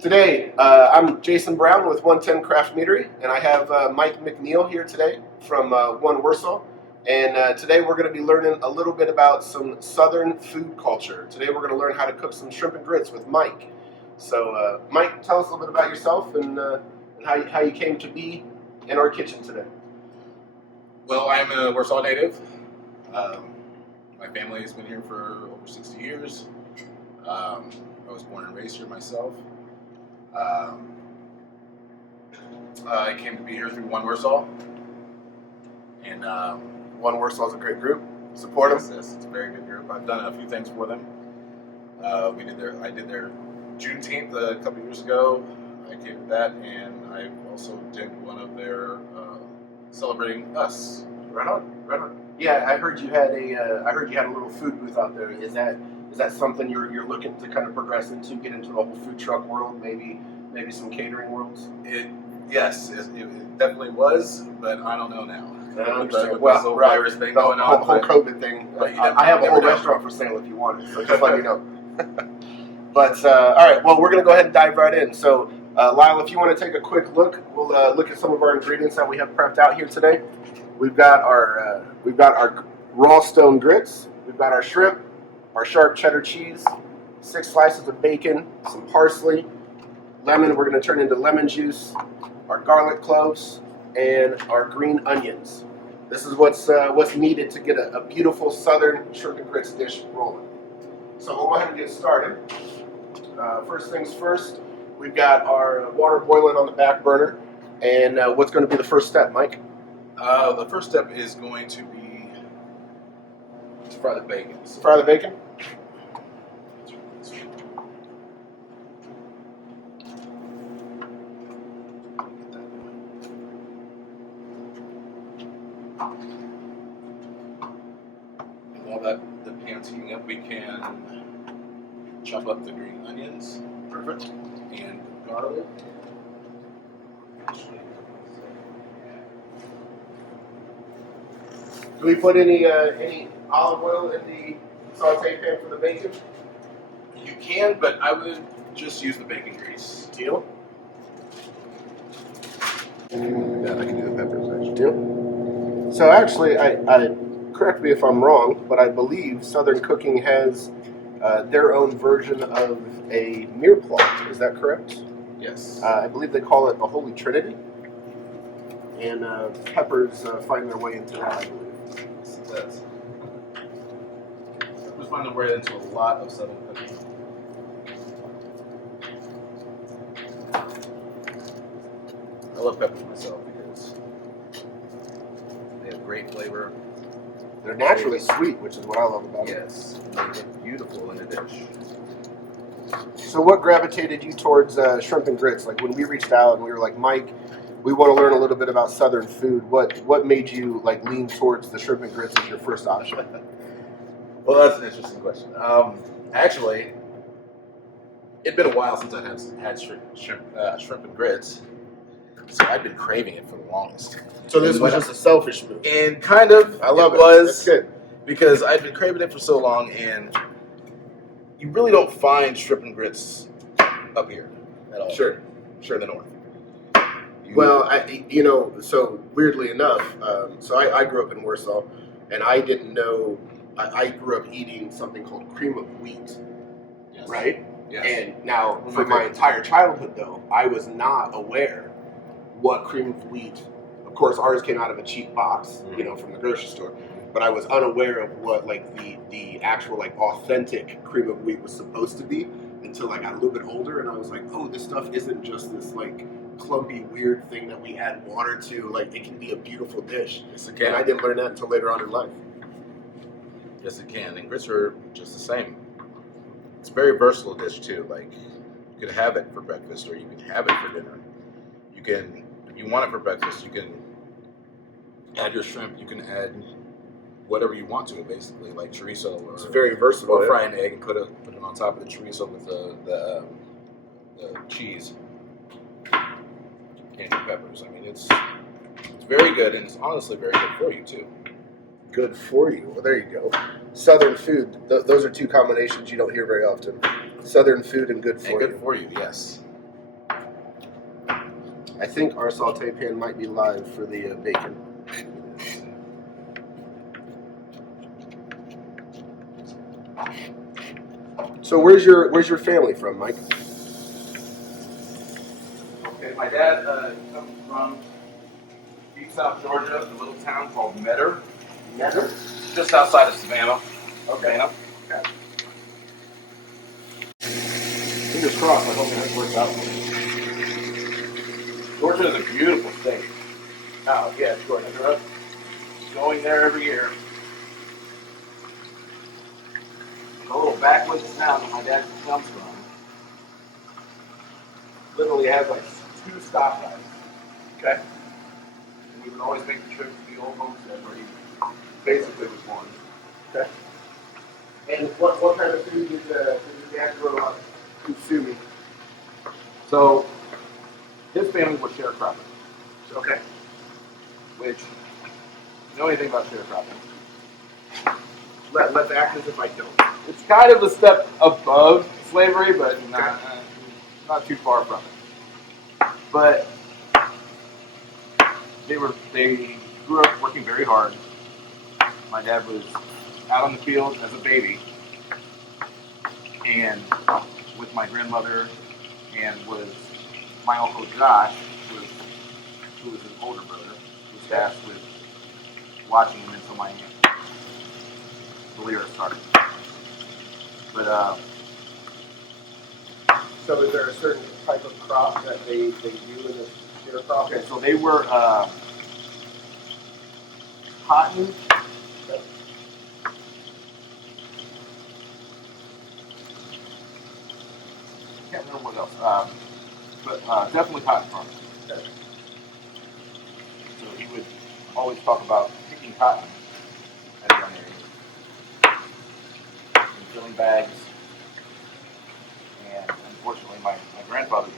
Today, I'm Jason Brown with One Ten Craft Meatery, and I have Mike McNeal here today from One Warsaw. And today we're going to be learning a little bit about some Southern food culture. Today we're going to learn how to cook some shrimp and grits with Mike. So, Mike, tell us a little bit about yourself and how you came to be in our kitchen today. Well, I'm a Warsaw native. My family has been here for over 60 years. I was born and raised here myself. I came to be here through One Warsaw, and One Warsaw is a great group. Support them. yes, it's a very good group. I've done a few things for them. I did their Juneteenth a couple years ago. I came to that, and I also did one of their celebrating us. Right on, right on. Yeah, I heard you had a little food booth out there. Is that something you're looking to kind of progress into, get into the whole food truck world, maybe some catering worlds? Yes, it definitely was, but I don't know now. I With understand. this whole virus thing the going whole on. COVID thing. but you I have a never whole know. restaurant for sale if you want it, so just let me know. But all right, well, we're gonna go ahead and dive right in. So, Lyle, if you want to take a quick look, we'll look at some of our ingredients that we have prepped out here today. We've got our raw stone grits. We've got our shrimp, our sharp cheddar cheese, 6 slices of bacon, some parsley, lemon. We're going to turn into lemon juice, our garlic cloves, and our green onions. This is what's needed to get a beautiful Southern shrimp and grits dish rolling. So we'll go ahead and get started. First things first, we've got our water boiling on the back burner. And what's going to be the first step, Mike? The first step is going to be to fry the bacon. So Fry the bacon. And while the pan's heating up, we can chop up the green onions. Perfect. And garlic. Do we put any olive oil in the saute pan for the bacon? You can, but I would just use the bacon grease. Deal. Yeah, I can do the peppers actually. Deal. So actually, I correct me if I'm wrong, but I believe Southern cooking has their own version of a mirepoix. Is that correct? Yes. I believe they call it a Holy Trinity, and peppers find their way into that, I believe. Peppers find their way into a lot of Southern cooking. I love peppers myself because they have great flavor. They're naturally sweet, which is what I love about them. Yes, they look beautiful in a dish. So what gravitated you towards shrimp and grits? Like when we reached out and we were like, Mike, we want to learn a little bit about Southern food. What made you like lean towards the shrimp and grits as your first option? Well, that's an interesting question. Actually, it'd been a while since I had shrimp and grits, so I'd been craving it for the longest. So this was just a selfish move. And kind of, I love it. was That's good. because I'd been craving it for so long, and you really don't find shrimp and grits up here at all. Sure. In the north. Well, so weirdly enough, so I grew up in Warsaw, and I didn't know. I grew up eating something called cream of wheat, Yes. right? Yes. And now, Oh, for my my entire childhood, though, I was not aware what cream of wheat. Of course, ours came out of a cheap box, from the grocery store. But I was unaware of what like the actual like authentic cream of wheat was supposed to be until I got a little bit older, and I was like, oh, this stuff isn't just this like clumpy weird thing that we add water to. Like it can be a beautiful dish. Yes, it And can. I didn't learn that until later on in life. Yes, it can. And grits are just the same. It's a very versatile dish too. Like you can have it for breakfast, or you can have it for dinner. You can, if you want it for breakfast, you can add your shrimp. You can add whatever you want to it, basically, like chorizo, or It's very versatile. or yeah. fry an egg and put it on top of the chorizo with the cheese, and peppers. I mean, it's very good, and it's honestly very good for you too. Good for you. Well, there you go. Southern food. Those are two combinations you don't hear very often. Southern food and good for And you. good for you, yes. I think our saute pan might be live for the bacon. So where's your family from, Mike? Okay, my dad comes from deep South Georgia, a little town called Metter. Metter? Just outside of Savannah. Okay. Savannah. Okay. Fingers crossed. I hope that works out for you. Georgia is a beautiful state. Oh yeah, Georgia. I grew up going there every year. A little backwoods town that my dad comes from. Literally has like 2 stoplights. Okay. And we would always make the trip to the old homestead where he basically was born. Okay. And what kind of food did your dad grow up consuming? So his family was sharecroppers. Okay. Which, if you know anything about sharecropping, Let's act as if I don't. it's kind of a step above slavery, but not too far from it. But they grew up working very hard. My dad was out on the field as a baby, and with my grandmother, and was my uncle Josh, who was his older brother, was tasked with watching him until my career started. But So is there a certain type of crop that they do in this sharecropping? okay, so they were cotton. Can't remember what else, but definitely cotton farming. Okay. So he would always talk about picking cotton at a young age and filling bags. And unfortunately, my grandfather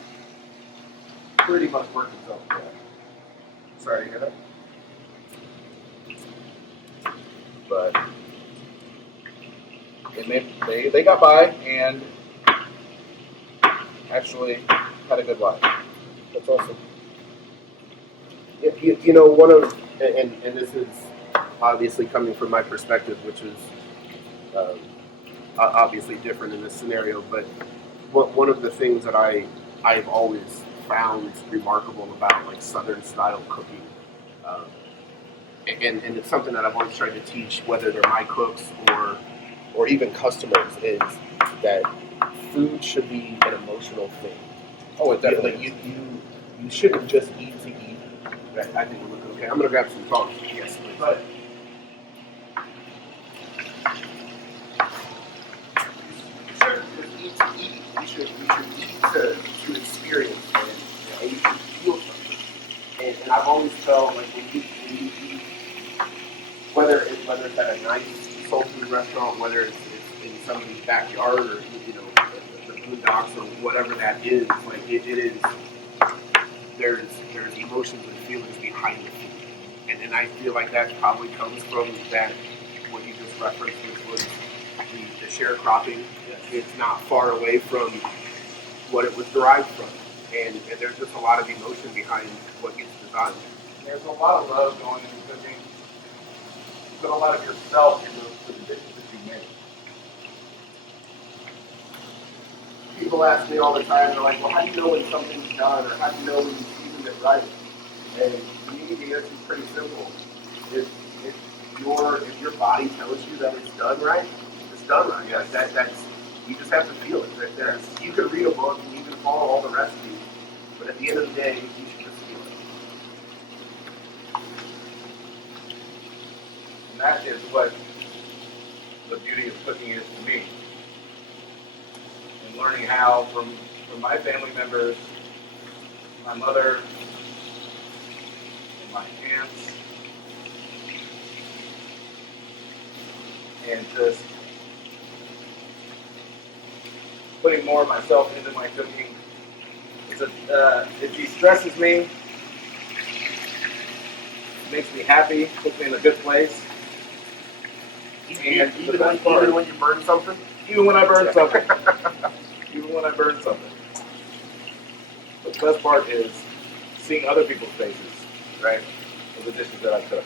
pretty much worked himself to death. Sorry to hear that. But they got by and actually had a good life. That's awesome. You know, one of, and this is obviously coming from my perspective, which is obviously different in this scenario, but one of the things that I've always found remarkable about like Southern style cooking, and it's something that I've always tried to teach, whether they're my cooks or even customers, is that food should be an emotional thing. Oh, it definitely. Like you shouldn't just eat to eat. I think we're looking okay. I'm gonna grab some tongs. Yes, please. But You shouldn't just eat to eat. You should eat to experience, and you should feel something. And I've always felt like when you eat, whether it's at a nice soul food restaurant, whether it's in somebody's backyard or the boondocks or whatever that is, like it is. There's emotions and feelings behind it, and I feel like that probably comes from that what you just referenced, which was the sharecropping. yes. It's not far away from what it was derived from, and there's just a lot of emotion behind what gets designed. There's a lot of love going into cooking. You put a lot of yourself into the dishes that you make. People ask me all the time, they're like, well, how do you know when something's done, or how do you know when you seasoned it right? And to me, the answer is pretty simple. If your body tells you that it's done right, it's done right. Yes. That's you just have to feel it right there. You can read a book and you can follow all the recipes, but at the end of the day, you should just feel it. And that is what the beauty of cooking is to me. And learning how from my family members, my mother, and my aunts, and just putting more of myself into my cooking. It de-stresses me, makes me happy, puts me in a good place. And Even when you burn something? Even when I burn something. Even when I burn something. But the best part is seeing other people's faces, right, of the dishes that I cook.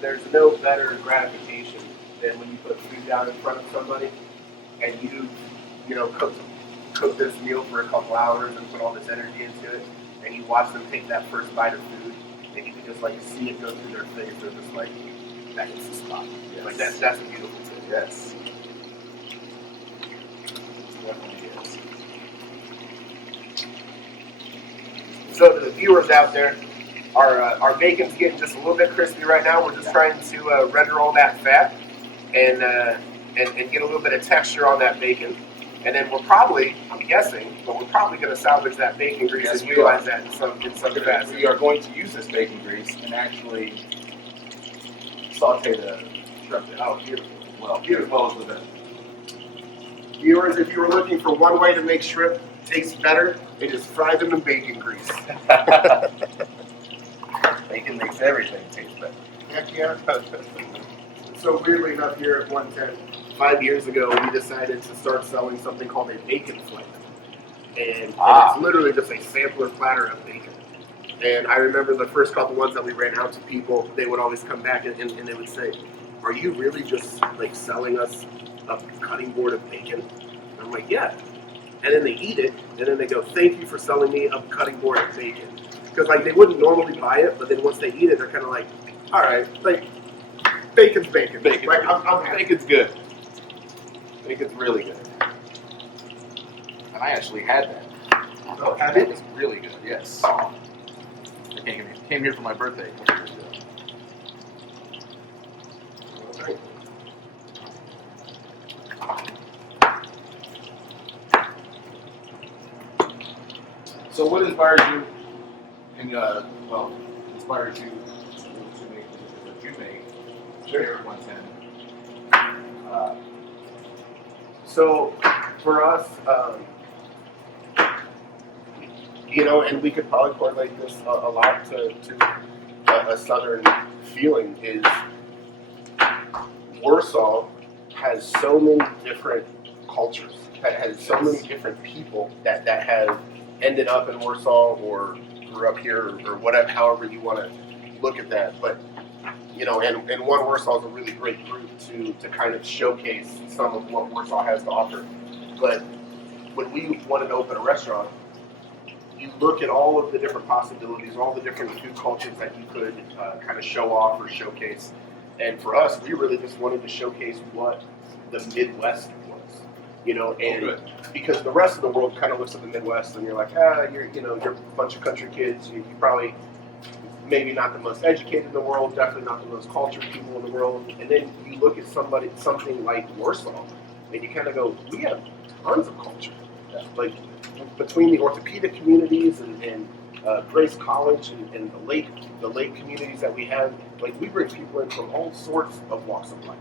There's no better gratification than when you put food down in front of somebody and you know, cook this meal for a couple hours and put all this energy into it, and you watch them take that first bite of food, and you can just like see it go through their face. They're just like, that hits the spot. Yes. Like that's a beautiful thing. Yes. Definitely is. So to the viewers out there, our bacon's getting just a little bit crispy right now. We're just trying to render all that fat and get a little bit of texture on that bacon. And then we're probably, I'm guessing, but we're probably going to salvage that bacon grease and utilize that in some capacity. We are going to use this bacon grease and actually saute the shrimp. Oh, beautiful. Well, beautiful as the best. Viewers, if you were looking for one way to make shrimp taste better, it is fry them in bacon grease. Bacon makes everything taste better. Heck yeah. So weirdly enough, here at 110, 5 years ago, we decided to start selling something called a bacon flake. And it's literally just a sampler platter of bacon. And I remember the first couple ones that we ran out to people, they would always come back and they would say, are you really just like selling us a cutting board of bacon? And I'm like, yeah. And then they eat it, and then they go, thank you for selling me a cutting board of bacon. Because like they wouldn't normally buy it, but then once they eat it, they're kind of like, all right, like bacon's bacon. Bacon. Like I'm happy. Bacon's good. Bacon's really good. And I actually had that. Oh, have It it? was really good, yes. I came here for my birthday a couple years ago. So what inspired you inspired you to make what you make here at 110? So for us, you know, and we could probably correlate this a lot to a southern feeling is Warsaw has so many different cultures, that has so many different people that have ended up in Warsaw or grew up here or whatever, however you want to look at that. But you know, and One Warsaw is a really great group to kind of showcase some of what Warsaw has to offer. But when we wanted to open a restaurant, you look at all of the different possibilities, all the different food cultures that you could kind of show off or showcase. And for us, we really just wanted to showcase what the Midwest was, you know, and because the rest of the world kind of looks at the Midwest and you're like, you're a bunch of country kids, you probably maybe not the most educated in the world, definitely not the most cultured people in the world. And then you look at something like Warsaw, and you kind of go, we have tons of culture. Like between the orthopedic communities and Grace College and the lake communities that we have, like we bring people in from all sorts of walks of life.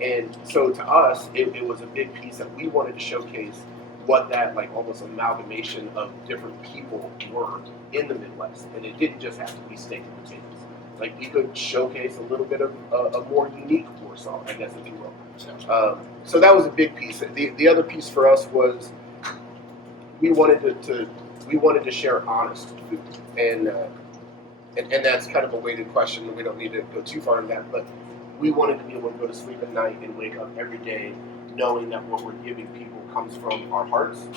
And so to us, it was a big piece that we wanted to showcase what that like almost amalgamation of different people were in the Midwest. And it didn't just have to be steak and potatoes. Like we could showcase a little bit of a more unique Warsaw, I guess, if you will. So that was a big piece. The other piece for us was we wanted to share honest food, and that's kind of a weighted question. We don't need to go too far in that, but we wanted to be able to go to sleep at night and wake up every day knowing that what we're giving people comes from our hearts,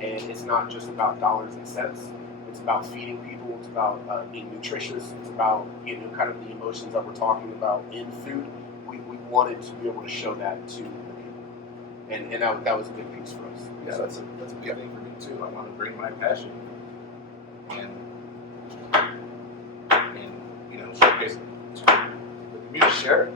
and it's not just about dollars and cents. It's about feeding people. It's about being nutritious. It's about kind of the emotions that we're talking about in food. We wanted to be able to show that to the people, and that was a big piece for us. Yeah, that's a big thing for me too. I want to bring my passion and showcase it to the community. Share it.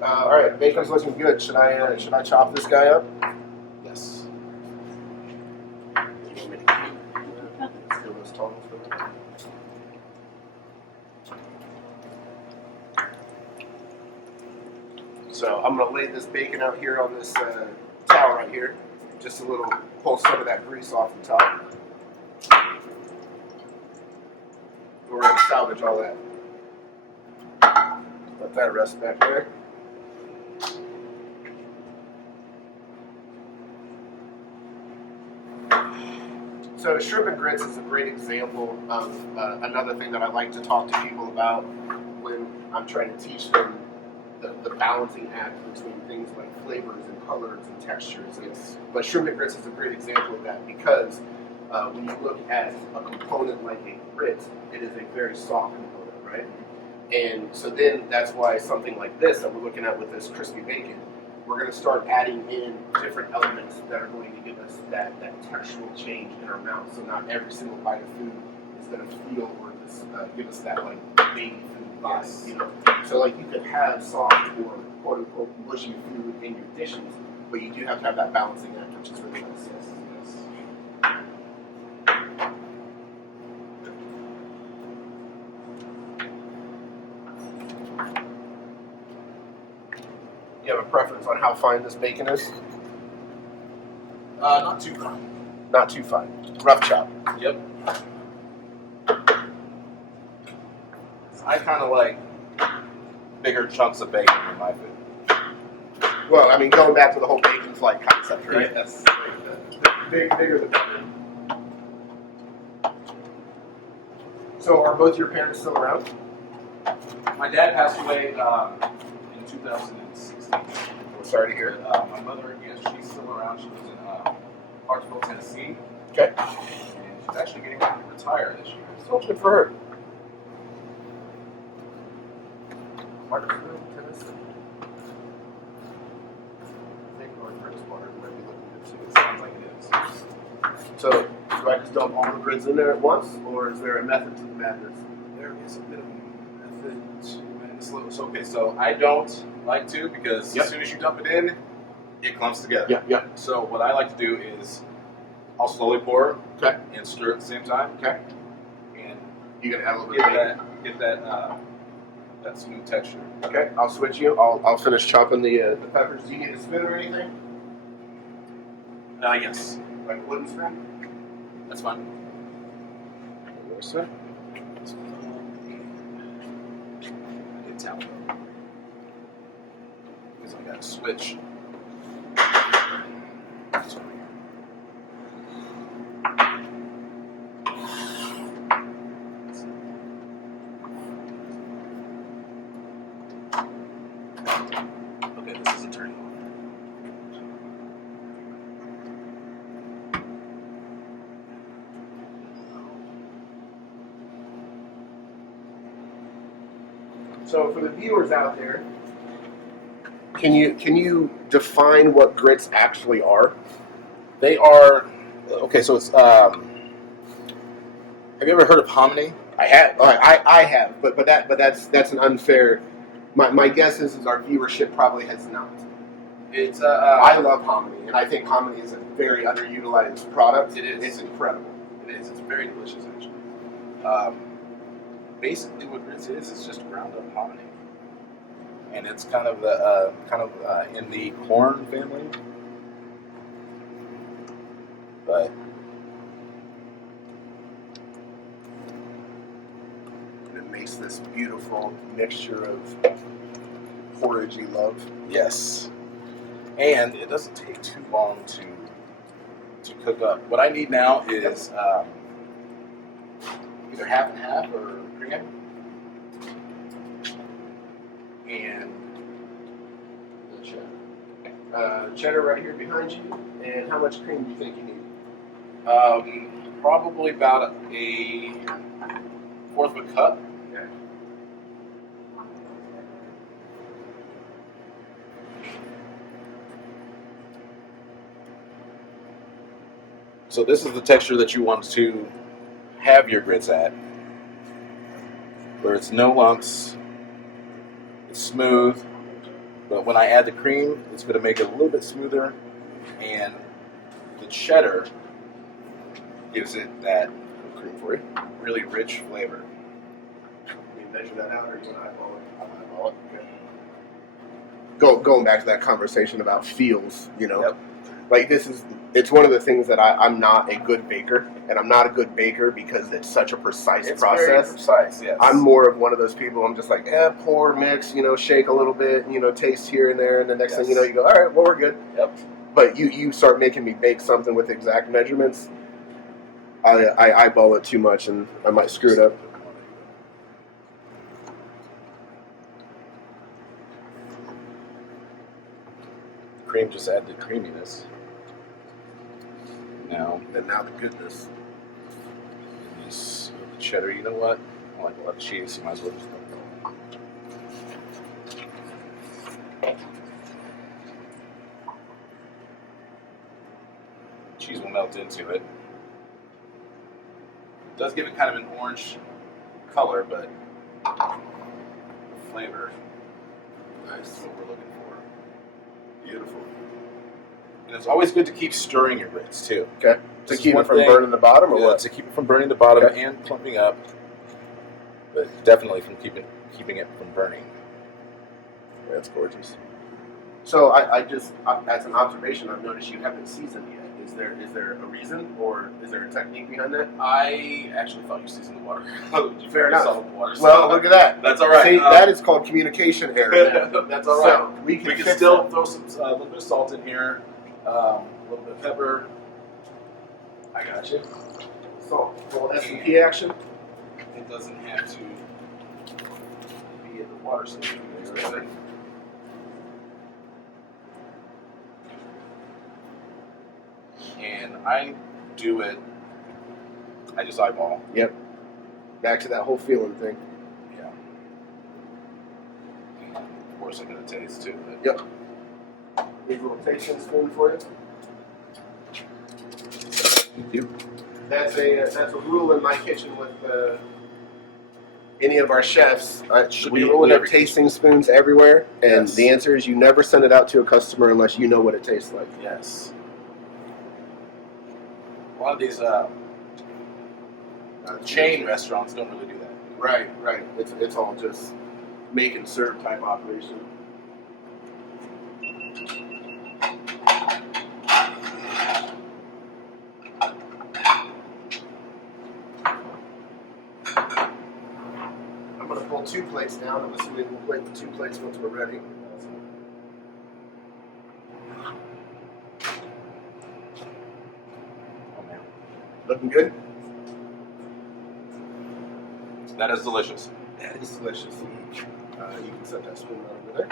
All right, bacon's looking good. Should I chop this guy up? Yes. Steal those tongs for me. So I'm gonna lay this bacon out here on this towel right here. Just a little, pull some of that grease off the top. We're gonna salvage all that. Let that rest back there. So shrimp and grits is a great example of another thing that I like to talk to people about when I'm trying to teach them the balancing act between things like flavors and colors and textures. But shrimp and grits is a great example of that because when you look at a component like a grit, it is a very soft component, right? And so then that's why something like this that we're looking at with this crispy bacon, we're going to start adding in different elements that are going to give us that textural change in our mouth. So not every single bite of food is going to feel or give us that like baby food vibe, you know. So like you could have soft or quote unquote mushy food in your dishes, but you do have to have that balancing act, which is really nice. Yes. You have a preference on how fine this bacon is? Not too fine. Not too fine. Rough chop. Yep. I kind of like bigger chunks of bacon in my food. Well, I mean, going back to the whole bacon flight concept, right? Yes. Bigger the better. So, are both your parents still around? My dad passed away in 2016. I'm sorry to hear it. My mother, yes, she's still around. She lives in Clarksville, Tennessee. Okay. And she's actually getting ready to retire this year. So good for her. Clarksville, Tennessee. I think our first water might be looking good too. It sounds like it is. So, do I just dump all the grids in there at once, or is there a method to the madness? There is a bit of method to madness. So, okay, so I don't like to because as soon as you dump it in, it clumps together. Yeah. So what I like to do is I'll slowly pour Okay. and stir at the same time. Okay. And You gonna add a little bit of bacon? get that smooth texture. Okay, I'll switch you. I'll finish chopping the peppers. Do you need a spoon or anything? Yes. Like a wooden spoon? That's fine. Sir. It's out. Because I got to switch. Okay, this isn't turning on. So for the viewers out there, can you define what grits actually are? They are okay. So it's. Have you ever heard of hominy? I have. I have, but that's an unfair. My guess is our viewership probably has not. It's I love hominy, and I think hominy is a very underutilized product. It is. It's incredible. It is. It's very delicious, actually. Basically, what grits is just ground up hominy, and it's kind of in the corn family, but It makes this beautiful mixture of porridgey love. yes, and it doesn't take too long to cook up. What I need now is either half and half or cream, and The cheddar. Cheddar right here behind you. And how much cream do you think you need? probably about a fourth of a cup. Okay. So this is the texture that you want to have your grits at, where it's no lumps, it's smooth, but when I add the cream, it's going to make it a little bit smoother, and the cheddar gives it that Cream for you. really rich flavor. Can you measure that out, or you want to eyeball it? I'll eyeball it. Okay. Going back to that conversation about feels, you know. Yep. Like it's one of the things that I'm not a good baker, and I'm not a good baker because it's such a precise process. Very precise, yes. I'm more of one of those people. I'm just like, pour, mix, shake a little bit, taste here and there, and the next thing you know, you go, all right, well, we're good. Yep. But you start making me bake something with exact measurements, I eyeball it too much, and I might screw it up. Cream just added the creaminess. Now the goodness. This cheddar, you know what? I like a lot of cheese, so you might as well just cheese will melt into it. It does give it kind of an orange color, but flavor. That's what we're looking for. Beautiful. And it's always good to keep stirring your grits too. Okay. To keep it from burning the bottom, or what? To keep it from burning the bottom and clumping up, but definitely from keeping it from burning. That's gorgeous. So I just, as an observation, I've noticed you haven't seasoned yet. Is there a reason, or is there a technique behind that? I actually thought you seasoned the water. Fair enough. Salt the water, well, look at that. That's all right. See, that is called communication error. That's all right. So we can still throw some a little bit of salt in here, a little bit of pepper. I got you. Salt. A little S&P action. It doesn't have to be in the water, so you can mix it. And I do it. I just eyeball. Yep. Back to that whole feeling thing. Yeah. And of course, I got a taste too. But yep. Need a little tasting spoon for you. Thank you. That's a rule in my kitchen with any of our chefs. We rule have tasting spoons everywhere, and the answer is you never send it out to a customer unless you know what it tastes like. Yes. A lot of these chain restaurants don't really do that. Right. It's all just make and serve type operation. I'm going to pull 2 plates down. I'm assuming we'll plate the 2 plates once we're ready. Looking good? That is delicious. That is delicious. You can set that spoon right over there.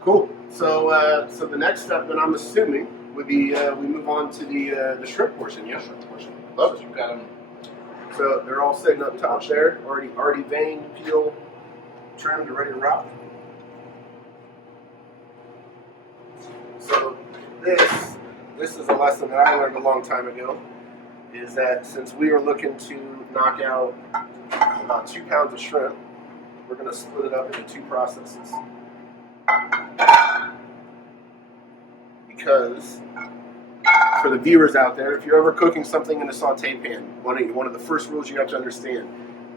Cool. So the next step, then I'm assuming, would be we move on to the shrimp portion. Yeah. Shrimp portion. Love So you've got them. So they're all sitting up top there, already veined, peeled, trimmed, and ready to rock. So this is a lesson that I learned a long time ago. Is that since we are looking to knock out about 2 pounds of shrimp, we're going to split it up into 2 processes. Because for the viewers out there, if you're ever cooking something in a saute pan, one of the first rules you have to understand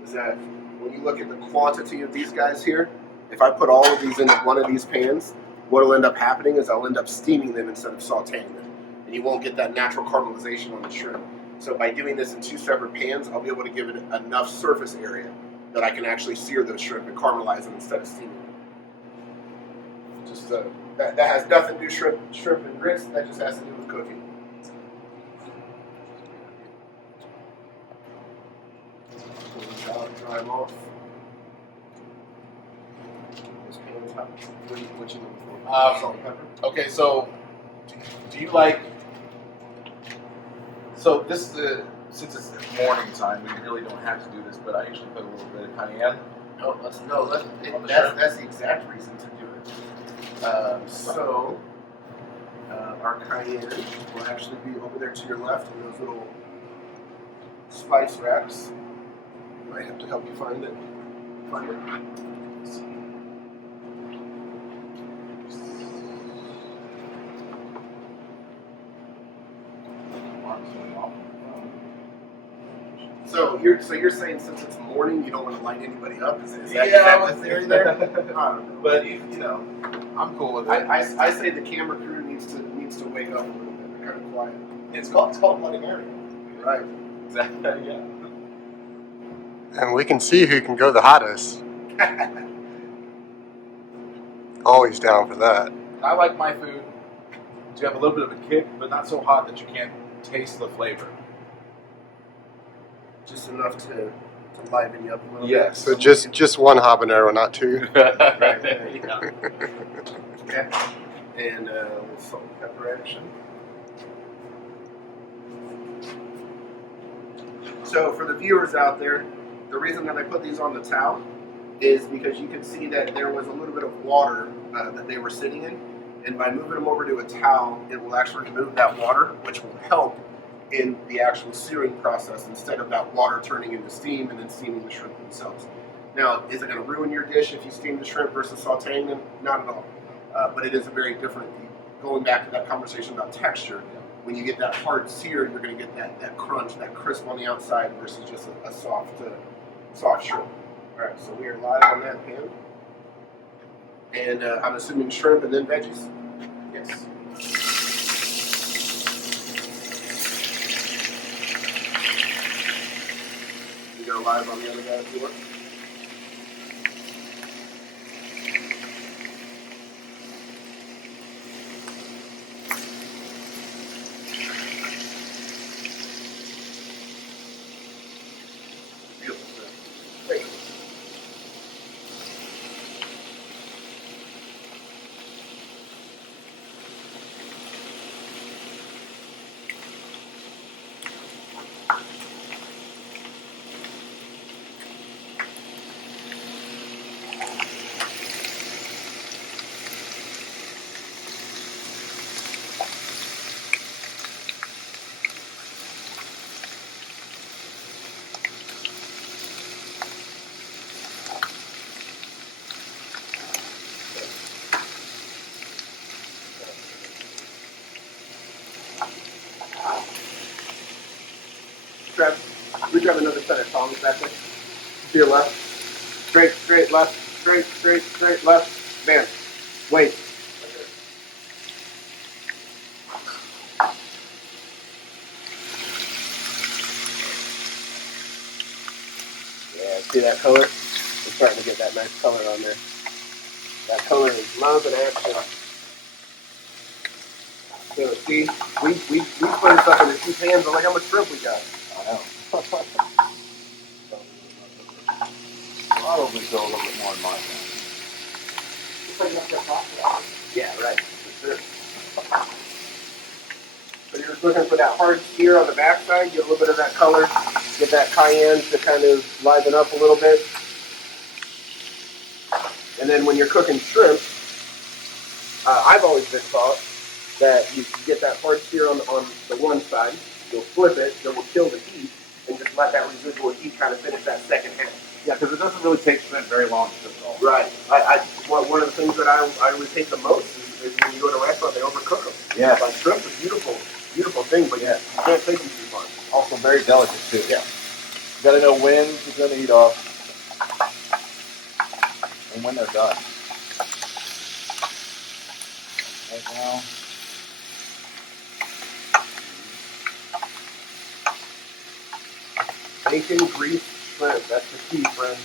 is that when you look at the quantity of these guys here, if I put all of these into one of these pans, what will end up happening is I'll end up steaming them instead of sauteing them. And you won't get that natural caramelization on the shrimp. So by doing this in 2 separate pans, I'll be able to give it enough surface area that I can actually sear those shrimp and caramelize them instead of steaming them. Just that has nothing to do with shrimp and grits. That just has to do with cooking. Dry them off. This pan's hot. What you looking for? Salt and pepper. Okay, so do you like? So this is since it's morning time, we really don't have to do this, but I usually put a little bit of cayenne. That's the exact reason to do it. Our cayenne will actually be over there to your left in those little spice racks. I might have to help you find it. So you're saying since it's morning, you don't want to light anybody up? Is that the theory there? I don't know. But I'm cool with it. I say the camera crew needs to wake up a little bit. They're kind of quiet. It's called Bloody Mary. Right. Exactly. Yeah. And we can see who can go the hottest. Always down for that. I like my food to have a little bit of a kick, but not so hot that you can't taste the flavor. Just enough to liven you up a little Yes. So just one habanero, not two. bit. Right. Yeah. Okay. And a little salt and pepper action. So for the viewers out there, the reason that I put these on the towel is because you can see that there was a little bit of water that they were sitting in, and by moving them over to a towel, it will actually remove that water, which will help in the actual searing process instead of that water turning into steam and then steaming the shrimp themselves. Now, is it going to ruin your dish if you steam the shrimp versus sauteing them? Not at all. But it is a very different, going back to that conversation about texture, when you get that hard sear, you're going to get that crunch, that crisp on the outside versus just a soft shrimp. All right, so we are live on that pan. And I'm assuming shrimp and then veggies? Yes. You go live on the other guy if you want. Beautiful stuff. Thank you. Travis, we grab another set of tongs back there. To your left. Straight, left. Straight, left. Bam. Wait. Yeah, see that color? We're starting to get that nice color on there. That color is love and action. So see, we put stuff in the two pans, but look how much shrimp we got. I know. Probably go a little bit more in my pan. Yeah, right. For sure. So you're just looking for that hard sear on the backside, get a little bit of that color, get that cayenne to kind of liven up a little bit. And then when you're cooking shrimp, I've always been taught that you get that hard sear on the one side, you'll flip it, then we'll kill the heat, and just let that residual heat kind of finish that second half. Yeah, because it doesn't really take shrimp very long to cook all. Right. One of the things that I always hate the most is when you go to a restaurant, they overcook them. Yeah. Like shrimp is beautiful thing, but Yeah. you can't take them too far. Also very delicate too. Yeah. You gotta know when you're gonna eat off and when they're done. Right now. Bacon, grease, shrimp. That's the key, friends.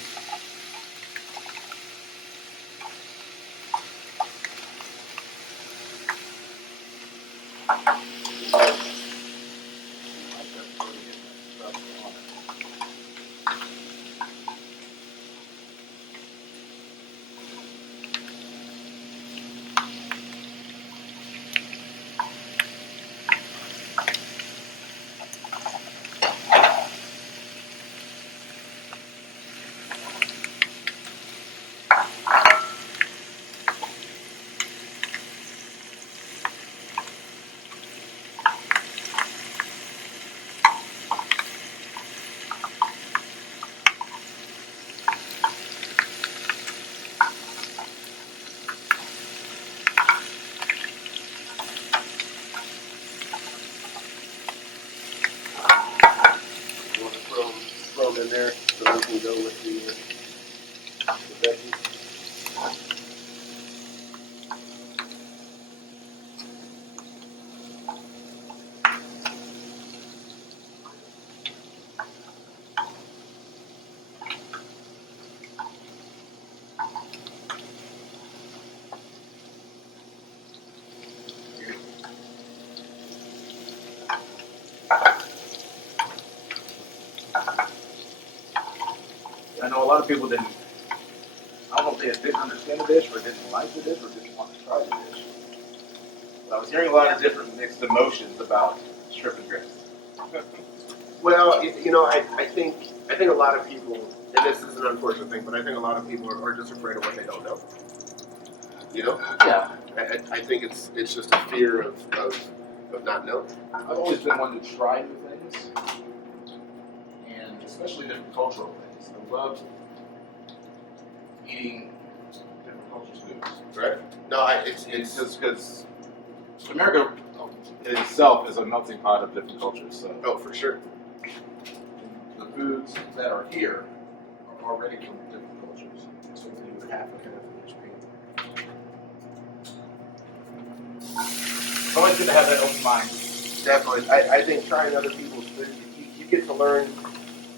You want to throw them in there so we can go with the veggies. lot of people didn't. I don't know if they didn't understand the dish, or didn't like the dish, or didn't want to try the dish. But I was hearing a lot of different mixed emotions about shrimp and grits. Well, you know, I think a lot of people, and this is an unfortunate thing, but I think a lot of people are just afraid of what they don't know. You know? Yeah. I think it's just a fear of not knowing. I've always been one to try new things, and especially different cultural things. I love eating different cultures' foods. Right? No, It's just because America itself is a melting pot of different cultures. So oh, for sure. the foods that are here are already from different cultures. So we do half a kind of HP. It's always good to have that open mind. Definitely. I think trying other people's food, you get to learn,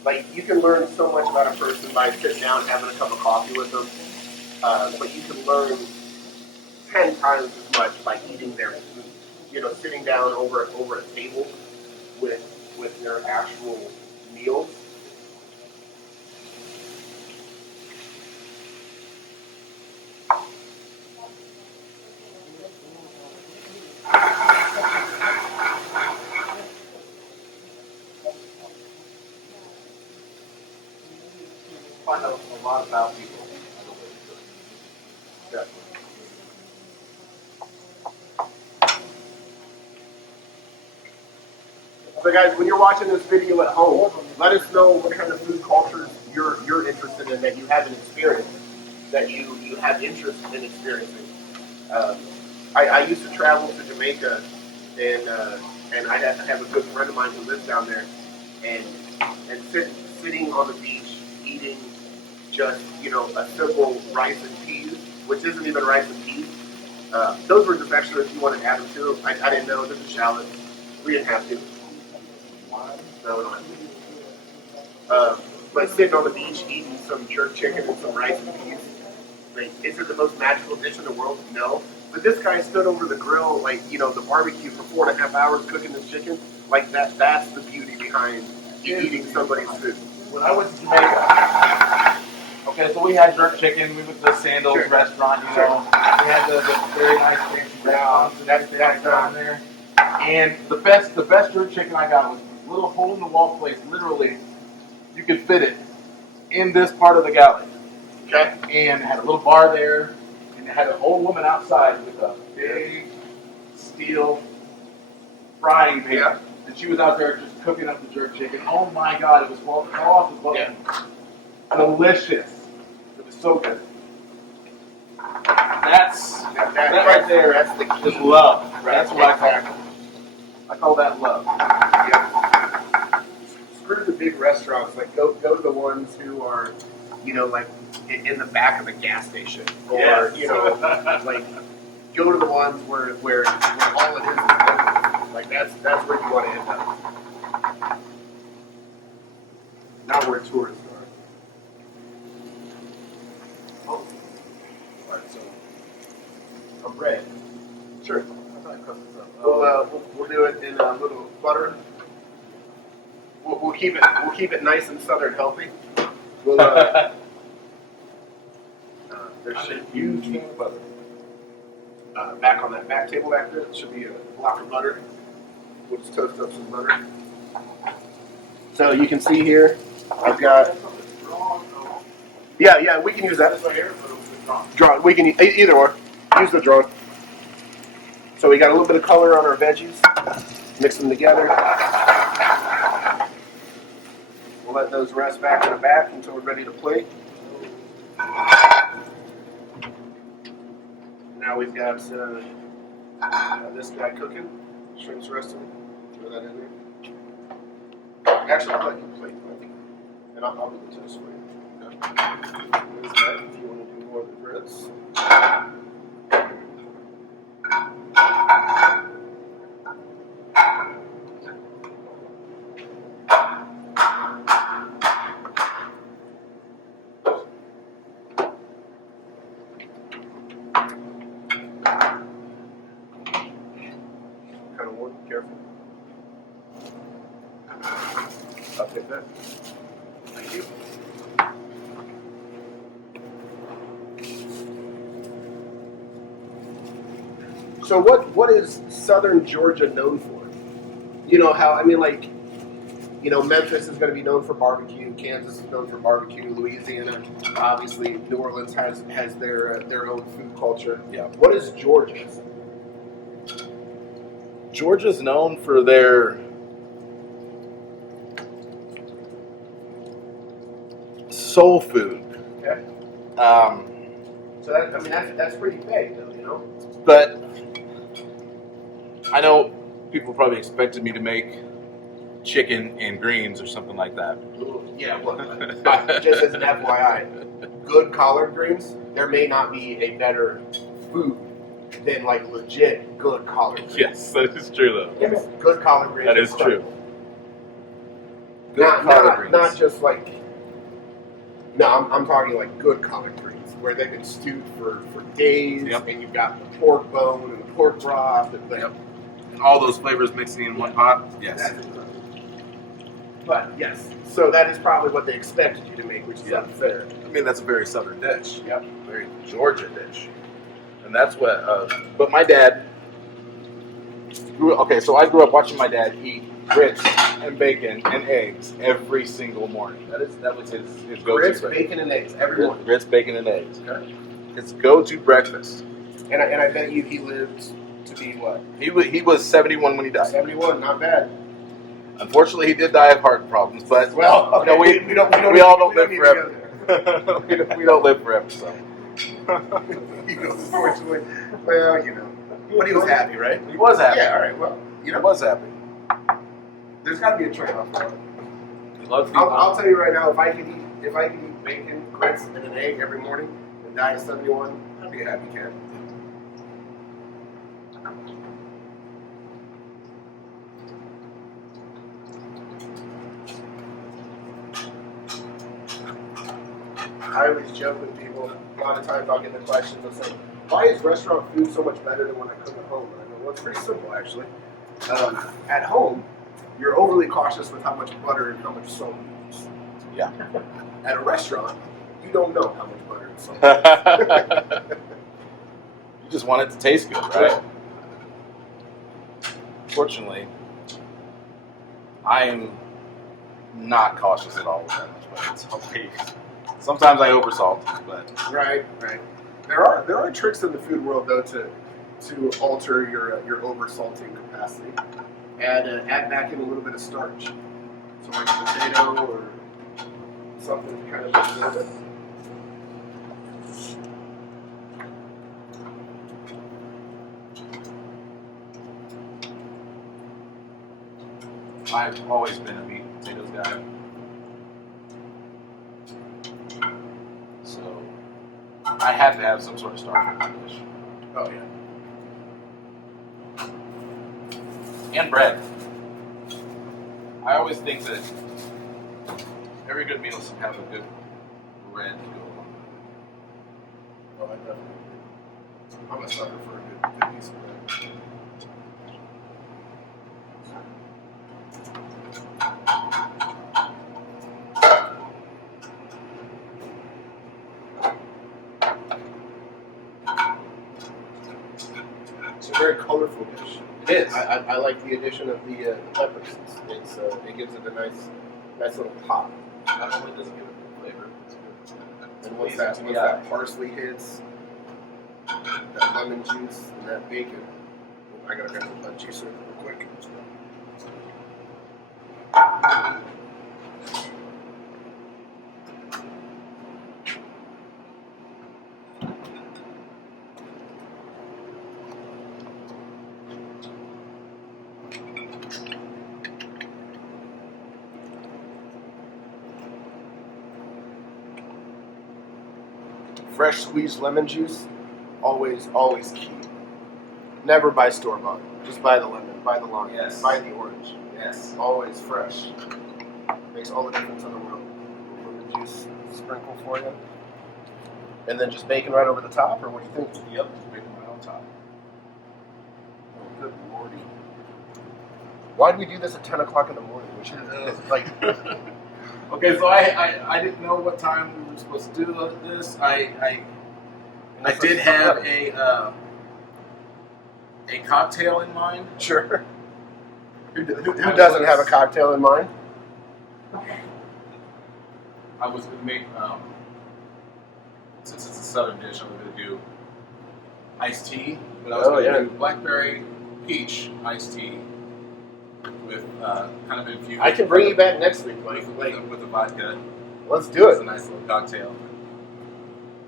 like, you can learn so much about a person by sitting down and having a cup of coffee with them. But you can learn 10 times as much by eating their food. You know, sitting down over a table with their actual meals. Find out a lot about people. Definitely. So guys, when you're watching this video at home, let us know what kind of food cultures you're interested in, that you haven't experienced, that you have interest in experiencing. I used to travel to Jamaica, and I have a good friend of mine who lives down there, and sitting on the beach eating just, you know, a simple rice and peas, which isn't even rice and peas. Those were just extra if you wanted to add them to. I didn't know. This is shallot. We didn't have to. No, we don't have to. But sitting on the beach eating some jerk chicken and some rice and peas, like, is it the most magical dish in the world? No. But this guy stood over the grill, like, you know, the barbecue for 4.5 hours cooking this chicken. Like, that's the beauty behind eating somebody's food. When I went to Jamaica, okay, so we had jerk chicken. We went to the Sandals Sure. restaurant, you Sure. know. We had the very nice fancy restaurants and everything down there. And the best jerk chicken I got was a little hole in the wall place. Literally, you could fit it in this part of the galley. Okay? And it had a little bar there, and it had an old woman outside with a big steel frying pan. Yeah. And she was out there just cooking up the jerk chicken. Oh my God, it was fell off the bone. Yeah. Delicious. It was so good. That's That right there. That's the key. Is love. Right. That's what Exactly. I call that love. Yeah. Screw the big restaurants. Like, go to the ones who are, you know, like in the back of a gas station, or Yes. you know, like, go to the ones where all it is local. Like, that's where you want to end up. Not where tourists are. Oh. All right, so A bread. sure. I thought I cooked this up. We'll do it in a little butter. We'll keep it nice and southern healthy. We'll, there I'm should a huge fan of butter. back on that back table back there, should be a block of butter. We'll just toast up some butter. So you can see here, I've got. Yeah, we can use that. Drawn. We can either one. Use the drawn. So we got a little bit of color on our veggies. Mix them together. We'll let those rest back in the back until we're ready to plate. Now we've got this guy cooking. Shrimps resting. Throw that in there. Actually, I'll let you plate. And I'll do the toast for you. Okay. There's that if you want to do more of the grits. Kind of warm, careful. I'll take that. Thank you. So what is Southern Georgia known for? You know how I mean, like, you know, Memphis is going to be known for barbecue. Kansas is known for barbecue. Louisiana, obviously, New Orleans has their own food culture. Yeah. What is Georgia's? Georgia's known for their soul food. Okay. So that, I mean, that's pretty big, though, you know. But I know people probably expected me to make chicken and greens or something like that. Yeah, well, just as an FYI, good collard greens, there may not be a better food than like legit good collard greens. Yes, that is true though. Yes, good collard greens. That is true. Good Not, collard not, greens. not just like, no, I'm talking like good collard greens, where they've been stewed for days, Yep. and you've got the pork bone and the pork broth, and like, Yep. And all those flavors mixing in one pot. Yes. that's incredible. But yes, so that is probably what they expected you to make, which is Yeah. unfair. I mean, that's a very southern dish. Yep. Very Georgia dish. And that's what, but my dad so I grew up watching my dad eat grits and bacon and eggs every single morning. That was his go-to Grits, breakfast. bacon, and eggs every morning. Grits, bacon, and eggs. Okay. His go-to breakfast. And I bet you he lived to be what? He was 71 when he died. 71, not bad. Unfortunately, he did die of heart problems, but Well, okay, we all don't live need to forever. go there. we don't live forever, so. Unfortunately, well, you know. But he was happy, right? He was happy. Yeah, all right, well, you He know, was happy. there's got to be a trade-off. He loved people. I'll tell you right now, if I could eat bacon, grits, and an egg every morning and die at 71, I'd be a happy cat. I always joke with people, a lot of times I'll get the question, they'll say, why is restaurant food so much better than when I cook at home? And I go, well, it's pretty simple, actually. At home, you're overly cautious with how much butter and how much salt you use. Yeah. At a restaurant, you don't know how much butter and salt. You just want it to taste good, right? Fortunately, I am not cautious at all with that much butter. It's okay. Sometimes I oversalt, but Right. There are tricks in the food world though to alter your oversalting capacity. Add back in a little bit of starch, so like a potato or something to kind of absorb it. I've always been a meat and potatoes guy. So I had to have some sort of starch in my dish. Oh yeah. And bread. I always think that every good meal should have a good bread to go along with it. Oh, I definitely. I'm a sucker for a good piece of bread. It's a very colorful dish. It is. I like the addition of the peppers. It gives it a nice little pop. Not only does it give it good flavor, it's good. And once that parsley hits, that lemon juice and that bacon, I gotta grab a juicer real quick. Fresh squeezed lemon juice, always key. Never buy store bought. Just buy the lemon, buy the lime, Yes. buy the orange. Yes. Always fresh. Makes all the difference in the world. Lemon juice sprinkle for you. And then just bacon right over the top, or what do you think? Yep. Bacon right on top. Oh, good lordy. Why do we do this at 10 o'clock in the morning? We should like. Okay, so I didn't know what time we were supposed to do this. I did have a cocktail in mind. Sure. Who doesn't have a cocktail in mind? I was going to make, since it's a southern dish, I was going to do iced tea, but I was going to do blackberry peach iced tea with kind of infused. I can bring you back next week, Mike. With a vodka. Let's do It's it. a nice little cocktail.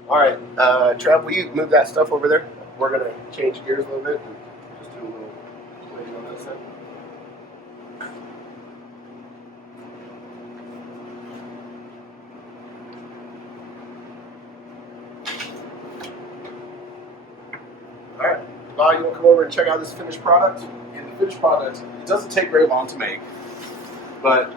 All right, Trev, will you move that stuff over there? We're going to change gears a little bit and just do a little plate on that side. All right, Bob, you want to come over and check out this finished product? And the finished product, it doesn't take very long to make, but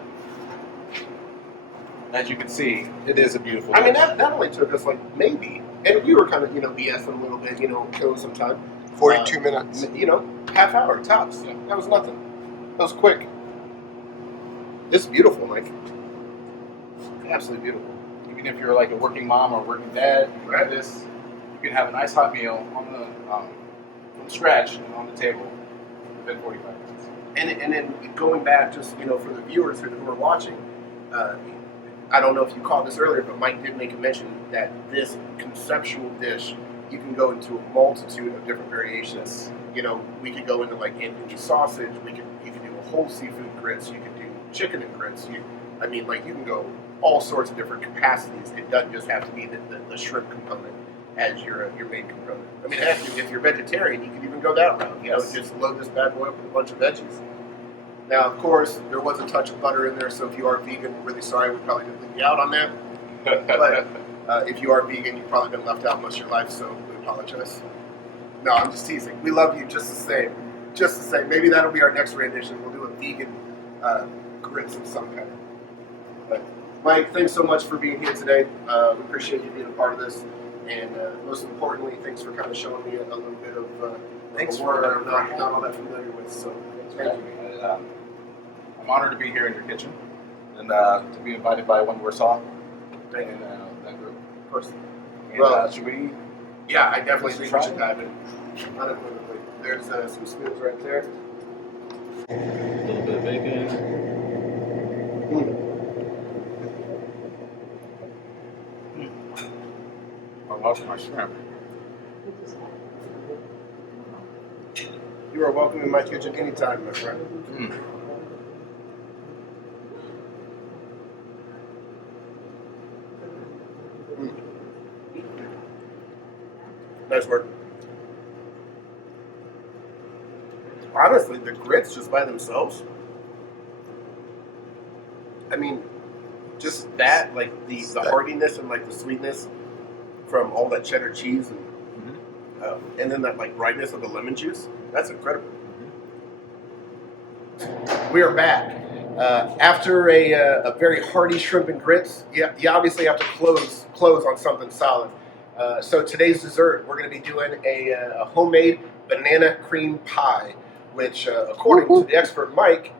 as you can see, it is a beautiful I mean, dish. that only took us like maybe, and we were kind of, BSing a little bit, killing some time. 42 minutes. Half hour tops. Yeah. That was nothing. That was quick. This is beautiful, Mike. Absolutely beautiful. Even if you're like a working mom or a working dad, you Right. have this, you can have a nice hot meal on the from scratch and on the table within 45 minutes. And then going back, just for the viewers who are watching, I don't know if you caught this earlier, but Mike did make a mention that this conceptual dish, you can go into a multitude of different variations. We could go into like Indian sausage. You could do a whole seafood grits. You could do chicken and grits. You can go all sorts of different capacities. It doesn't just have to be the shrimp component as your main component. I mean, heck, if you're vegetarian, you could even go that route. Yes. Just load this bad boy up with a bunch of veggies. Now, of course, there was a touch of butter in there, so if you are vegan, we're really sorry we probably didn't leave you out on that. But if you are vegan, you've probably been left out most of your life, so we apologize. No, I'm just teasing. We love you just the same. Just the same. Maybe that'll be our next rendition. We'll do a vegan grits of some kind. But Mike, thanks so much for being here today. We appreciate you being a part of this. And most importantly, thanks for kind of showing me a little bit of Thanks a work that for- I'm not all that familiar with. So thank you. I'm honored to be here in your kitchen and to be invited by One Warsaw Thank you. and that group. Of course. And, Well, should we? Yeah, I definitely Let's think try we should it. dive in. Unequivocally. There's some spoons right there. A little bit of bacon. I'll wash my shrimp. You are welcome in my kitchen anytime, my friend. Mm. Nice work. Honestly, the grits just by themselves, I mean, just that, like the heartiness and like the sweetness from all that cheddar cheese and then that like brightness of the lemon juice, that's incredible. We are back. After a very hearty shrimp and grits, you obviously have to close on something solid. So today's dessert, we're going to be doing a homemade banana cream pie, which, according to the expert Mike,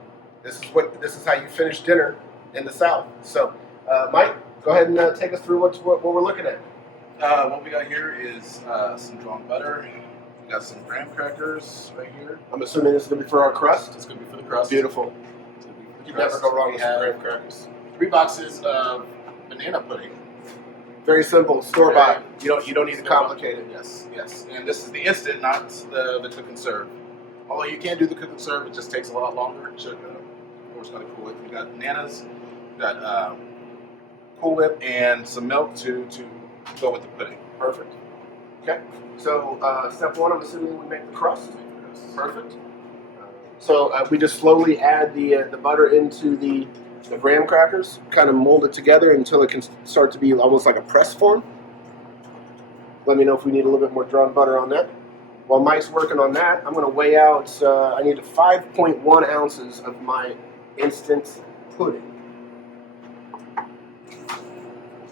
this is how you finish dinner in the South. So, Mike, go ahead and take us through what we're looking at. What we got here is some drawn butter. We got some graham crackers right here. I'm assuming this is going to be for our crust. It's going to be for the crust. Beautiful. It's gonna be for the You crust. never go wrong We with some have graham crackers. 3 boxes of banana pudding. Very simple, store bought. You don't need to complicate it. Yes. And this is the instant, not the cook and serve. Although you can do the cook and serve, it just takes a lot longer. It should, of course, got to cool it. We got bananas, we got Cool Whip, and some milk to go with the pudding. Perfect. Okay. So step one, I'm assuming we make the crust. Perfect. So we just slowly add the butter into the graham crackers, kind of mold it together until it can start to be almost like a press form. Let me know if we need a little bit more drawn butter on that. While Mike's working on that, I'm going to weigh out, I need 5.1 ounces of my instant pudding.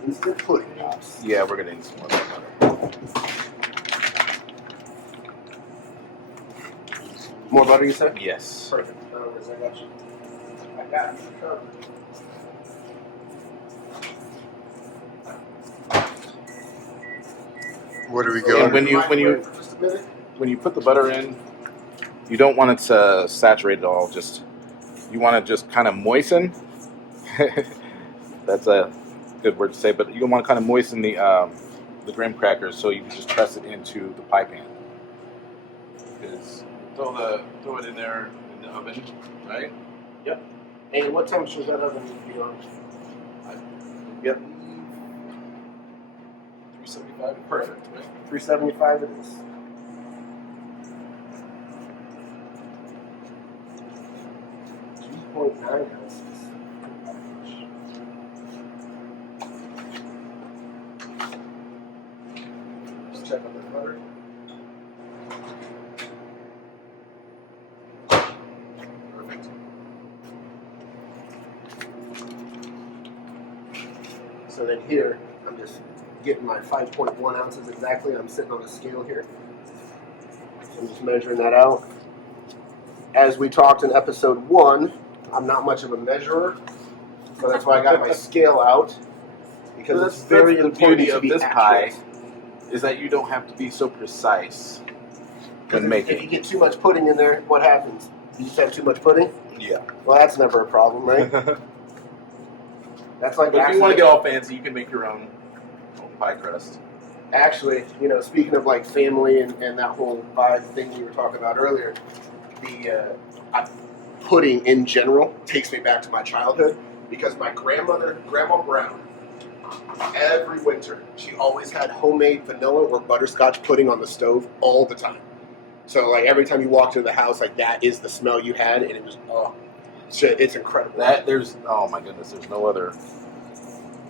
Instant pudding, pops. Yeah, we're going to need some more butter. More butter, you said? Yes. Perfect. I got you. I got you covered. What are we And going? when you For just a minute. when you put the butter in, You don't want it to saturate at all. You want to just kind of moisten. That's a good word to say, but you want to kind of moisten the graham crackers so you can just press it into the pie pan. Because throw it in there in the oven, right? Yep. And what temperature is that oven need to be on? Yep. 375. Perfect. 375 it is. .9 ounces. Just check on the butter. Perfect. So then here, I'm just getting my 5.1 ounces exactly. I'm sitting on a scale here. So I'm just measuring that out. As we talked in episode 1, I'm not much of a measurer, so that's why I got my scale out. Because So it's very the important beauty to of be this accurate. pie is that you don't have to be so precise Because when if you making. get too much pudding in there, what happens? You just have too much pudding? Yeah. Well, that's never a problem, right? But That's like if you want to get all fancy, you can make your own pie crust. actually, speaking of like family and that whole vibe thing you were talking about earlier, the pudding in general takes me back to my childhood because my grandmother, Grandma Brown, every winter she always had homemade vanilla or butterscotch pudding on the stove all the time. So like every time you walked into the house, like that is the smell you had, and it was shit, it's incredible. Oh my goodness, there's no other.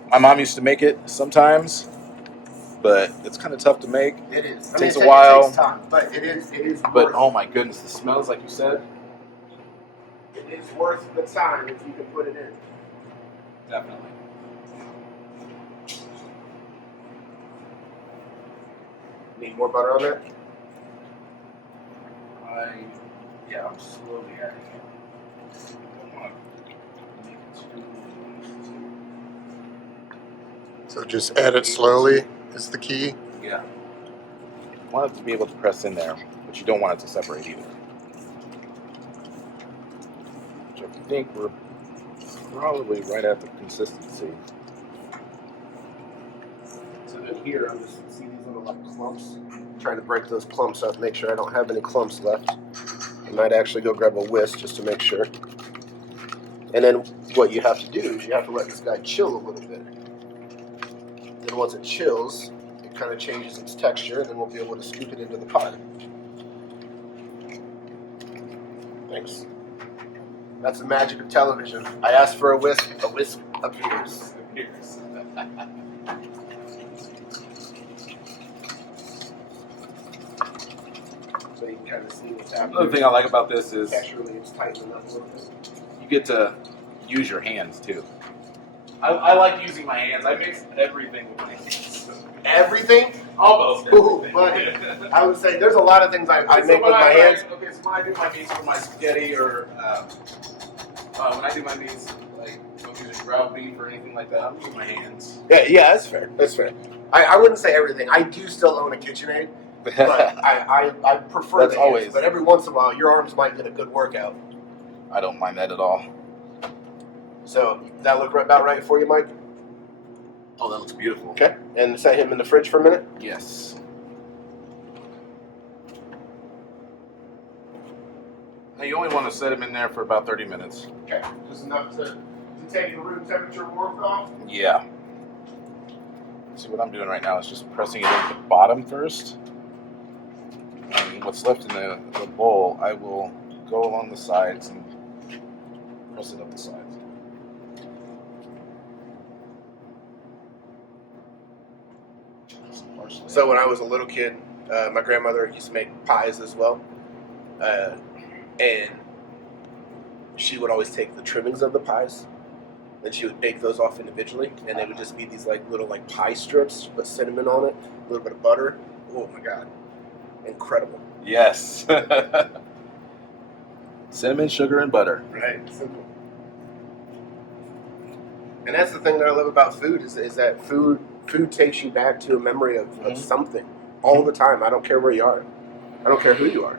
My mom used to make it sometimes, but it's kind of tough to make. It is. It takes a while. It takes time, but it is. But worth oh my goodness, the smells, like you said. It is worth the time if you can put it in. Definitely. Need more butter on that? I'm slowly adding it. I don't want to make it too. So just add it slowly is the key. Yeah. You want it to be able to press in there, but you don't want it to separate either. Which I think we're probably right at the consistency. So then here, I'm just see these little like clumps. I'm trying to break those clumps up, make sure I don't have any clumps left. I might actually go grab a whisk just to make sure. And then what you have to do is you have to let this guy chill a little bit. Then once it chills, it kind of changes its texture, and then we'll be able to scoop it into the pie. Thanks. That's the magic of television. I asked for a whisk appears. So you can kind of see what's happening. Another thing I like about this is Texturally, it's tightening up a little bit. you get to use your hands too. I like using my hands. I mix everything with my hands. Everything? Almost Ooh, everything. buddy. I would say there's a lot of things I make with my hands. Okay, so when I do my meats for my spaghetti, or when I do my meats, like I'm using ground beef or anything like that, I'm using my hands. Yeah, that's fair. That's fair. I wouldn't say everything. I do still own a KitchenAid, but I prefer That's the hands. always- But every once in a while, your arms might get a good workout. I don't mind that at all. So that look about right for you, Mike? Oh, that looks beautiful. Okay. And set him in the fridge for a minute. Yes. Now you only want to set them in there for about 30 minutes. Okay. Just enough to take the room temperature warmth off. Yeah. See, what I'm doing right now is just pressing it into the bottom first. And what's left in the bowl, I will go along the sides and press it up the sides. Some parsley. So when I was a little kid, my grandmother used to make pies as well, and she would always take the trimmings of the pies, and she would bake those off individually, and they would just be these like little like pie strips with cinnamon on it, a little bit of butter. Oh my god, incredible! Yes. Cinnamon, sugar, and butter. Right, simple. And that's the thing that I love about food is that food takes you back to a memory of something all the time. I don't care where you are. I don't care who you are.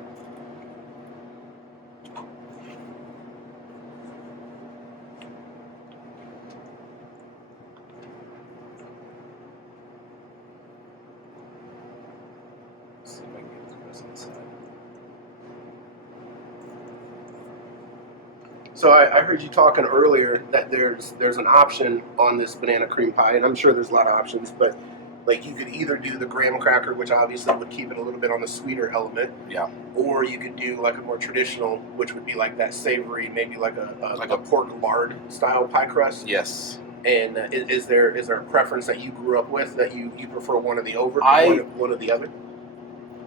So I heard you talking earlier that there's an option on this banana cream pie, and I'm sure there's a lot of options, but like you could either do the graham cracker, which obviously would keep it a little bit on the sweeter element, Yeah. or you could do like a more traditional, which would be like that savory, maybe like a pork lard style pie crust. Yes. And is there a preference that you grew up with that you prefer one or the over, one or the other?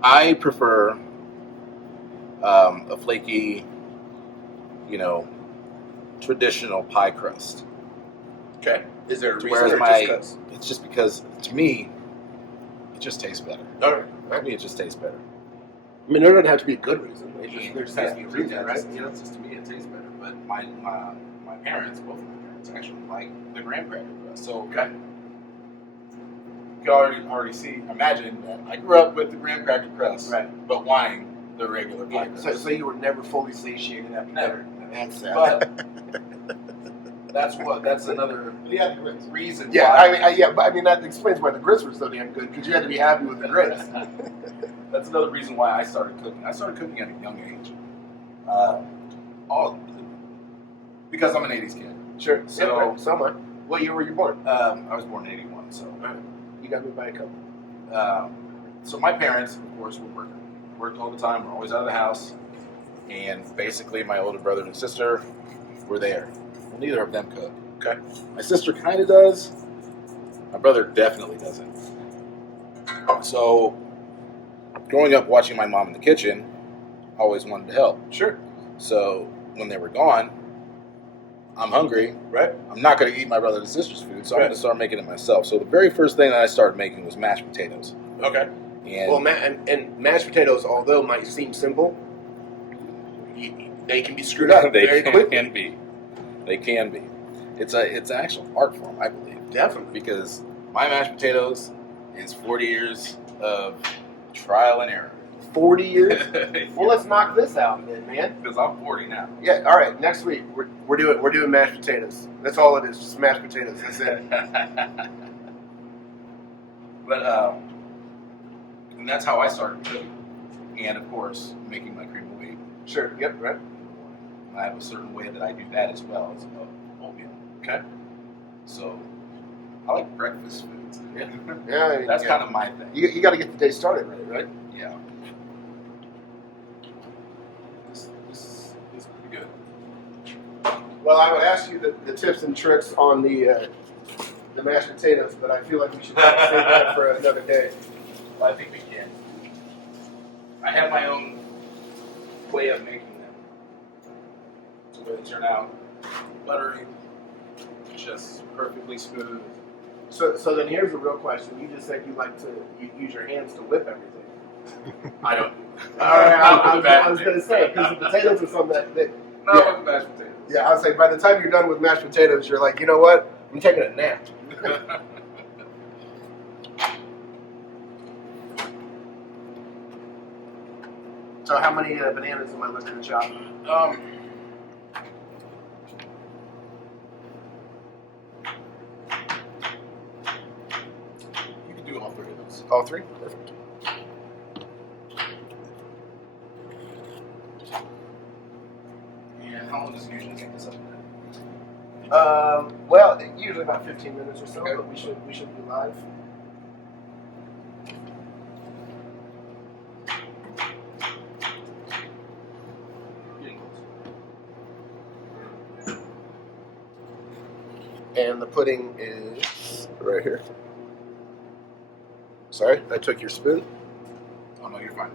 I prefer a flaky, traditional pie crust. Okay. Is there a reason? Whereas Or just 'cause? it's just because to me, it just tastes better. All right. To me, it just tastes better. I mean, there doesn't have to be a good reason. There just has to be a reason, Yeah, right? just to me, it tastes better. But my parents, both of my parents, actually like the graham cracker crust. So Okay. you can already imagine that I grew up with the graham cracker crust, Right. but wanting the regular pie Yeah, crust. so you were never fully satiated after Never. That's But that's another reason. yeah, why, but I mean that explains why the grits were so damn good because you had to be happy with the grits. That's another reason why I started cooking. I started cooking at a young age. All because I'm an '80s kid. Sure. So- So am I. What year were you born? I was born in '81, so. You got me by a couple. So my parents, of course, worked all the time. We're always out of the house, and basically my older brother and sister were there. Well, neither of them cook. Okay. My sister kind of does. My brother definitely doesn't. So, growing up watching my mom in the kitchen, I always wanted to help. Sure. So when they were gone, I'm hungry. Right. I'm not going to eat my brother and sister's food, so I'm Right. going to start making it myself. So the very first thing that I started making was mashed potatoes. Okay. And Well, and mashed potatoes, although might seem simple, they can be screwed up very quickly. can be. They can be. It's an actual art form, I believe. Definitely. Because my mashed potatoes is 40 years of trial and error. 40 years. Well, let's knock this out then, man. Because I'm 40 now. Yeah. All right. Next week we're doing mashed potatoes. That's all it is. Just mashed potatoes. That's it. But and that's how I started cooking. And of course, making my cream of wheat. Sure. Yep. Right. I have a certain way that I do that as well as oatmeal. Okay. So I like breakfast foods. Yeah. Yeah. That's kind of my thing. You got to get the day started right. Yeah. This is pretty good. Well, I would ask you the tips and tricks on the mashed potatoes, but I feel like we should probably save that for another day. Well, I think we can. I have my own way of making them. The way they turn out buttery, just perfectly smooth. So then here's the real question. You just said you like to use your hands to whip everything. I don't. All right, Not with the I was going to say, because the potatoes are something that Not yeah. with the mashed potatoes. Yeah, I was like, by the time you're done with mashed potatoes, you're like, you know what? I'm taking a nap. So how many bananas am I looking to chop? You can do all three of those. All three? Perfect. And how long does it usually take this up? Well, usually about 15 minutes or so, Okay. but we should be live. And the pudding is right here. Sorry, I took your spoon. Oh no, you're fine.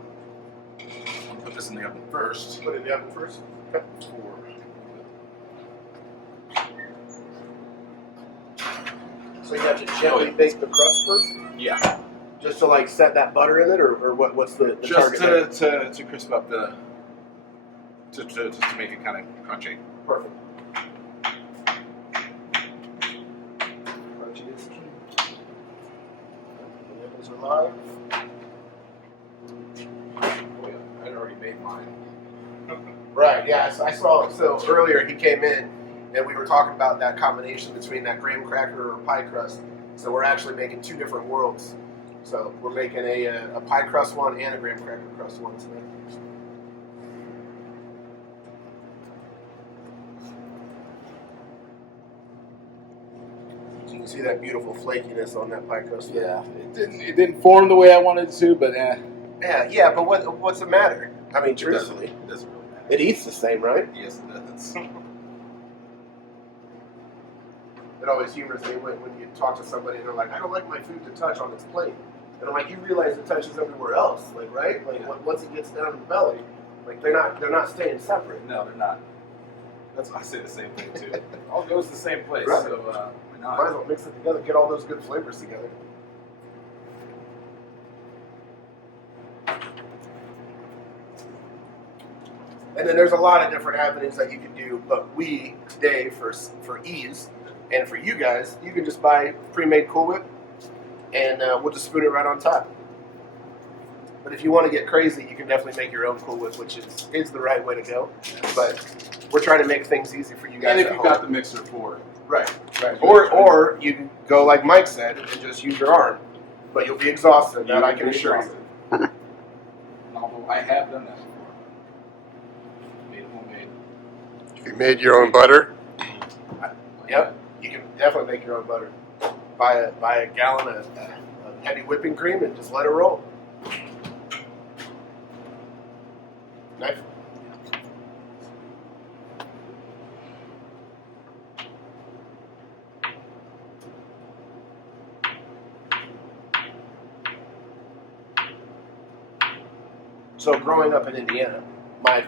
I'll put this in the oven first. Put it in the oven first. Okay. So you have to gently bake the crust first, Yeah. just to like set that butter in it, or what's the Just target? to crisp up the to make it kind of crunchy. Perfect. Crunchy is key. Bananas are live. Oh yeah, I'd already made mine. Right, yeah, so I saw, so earlier he came in and we were talking about that combination between that graham cracker or pie crust. So we're actually making two different worlds. So we're making a pie crust one and a graham cracker crust one today. You can see that beautiful flakiness on that pie crust. Yeah, it didn't form the way I wanted it to, but Yeah, but what's the matter? I mean, it doesn't truthfully, really matter. it eats the same, right? Yes, it does. It always humors me when you talk to somebody and they're like, I don't like my food to touch on its plate. And I'm like, you realize it touches everywhere else, like, right? Like, once it gets down in the belly, like, they're not staying separate. No, they're not. That's why I say the same thing too. It all goes to the same place, Right. so why not? Might as well mix it together, get all those good flavors together. And then there's a lot of different avenues that you can do, but we today, for ease, and for you guys, you can just buy pre-made Cool Whip, and we'll just spoon it right on top. But if you want to get crazy, you can definitely make your own Cool Whip, which is the right way to go. But we're trying to make things easy for you guys. And if at you home. got the mixer for it. Right. Or you can go like Mike said and just use your arm, but you'll be exhausted. That I can assure you. Although I have done that before. Made homemade. If you made your own butter, Yep, you can definitely make your own butter. Buy a gallon of heavy whipping cream and just let it roll. Knife. So growing up in Indiana,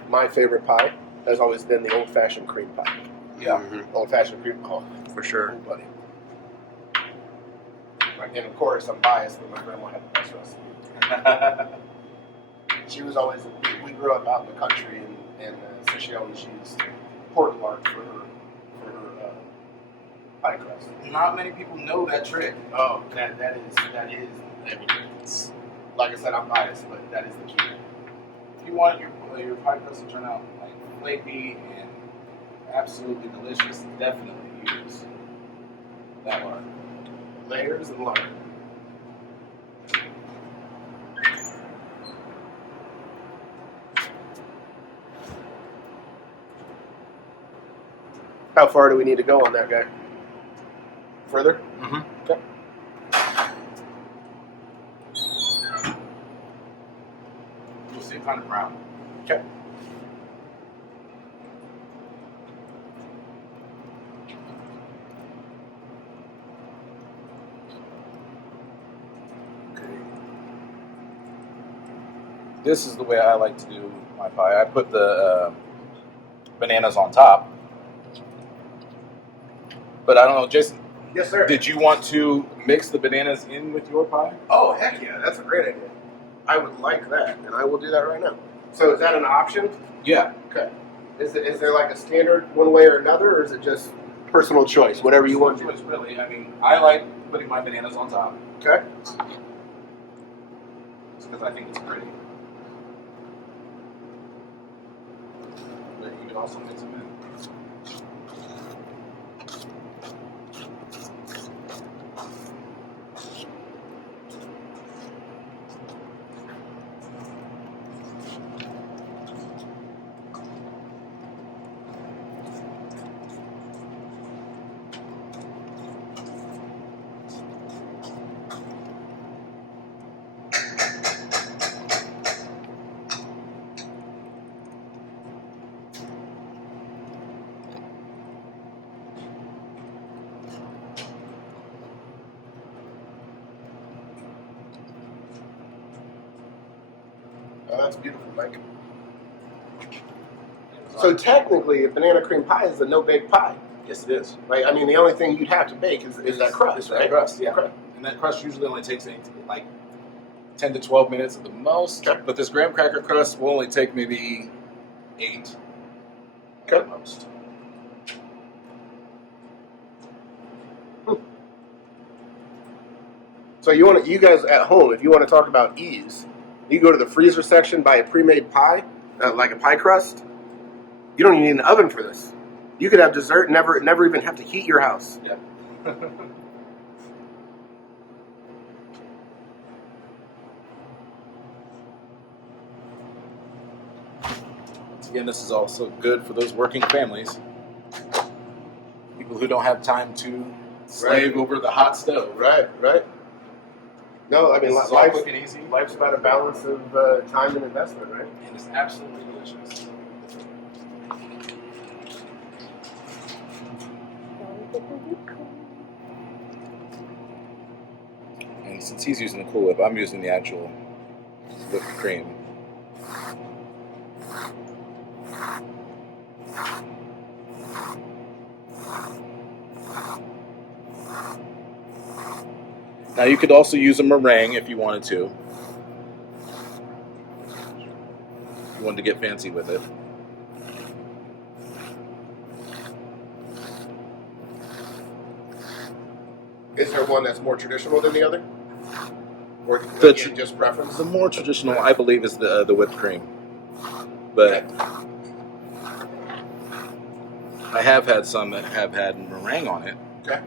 my favorite pie has always been the old-fashioned cream pie. Yeah. Old-fashioned cream. Oh, for sure. oh, buddy. And of course, I'm biased, but my grandma had the best recipe. She was always. We grew up out in the country, and so she always used pork lard for her pie crust. Not many people know that trick. Oh, that is. I mean, it's, like I said, I'm biased, but that is the key. If you want your pie crust to turn out like flaky and absolutely delicious, definitely use that lard. Layers and lard. How far do we need to go on that guy? Further? Mm-hmm. Okay. You'll see it kind of brown. Okay. This is the way I like to do my pie. I put the bananas on top. But I don't know, Jason, Yes, sir. did you want to mix the bananas in with your pie? Oh, heck yeah. That's a great idea. I would like that, and I will do that right now. So is that an option? Yeah. Okay. Is there like a standard one way or another, or is it just personal choice, whatever you want to do? Choice, really. I mean, I like putting my bananas on top Okay. just because I think it's pretty. But you can also mix them in. Oh, that's beautiful, Mike. So technically, a banana cream pie is a no-bake pie. Yes, it is. Right? I mean, the only thing you'd have to bake is that crust, It's right? that crust, yeah. Okay. And that crust usually only takes like 10 to 12 minutes at the most. Okay. But this graham cracker crust will only take maybe 8 Okay. at most. So you guys at home, if you want to talk about ease, you go to the freezer section, buy a pre-made pie, like a pie crust. You don't even need an oven for this. You could have dessert and never even have to heat your house. Yeah. Once again, this is also good for those working families. People who don't have time to slave over the hot stove. Right. No, I mean, This is all life's, quick and easy, life's about a balance of time and investment, right? and it's absolutely delicious. And since he's using the Cool Whip, I'm using the actual whipped cream. Now you could also use a meringue if you wanted to. If you wanted to get fancy with it. Is there one that's more traditional than the other? Or The again, just preference? The more traditional, I believe, is the whipped cream. But I have had some that have had meringue on it. Okay.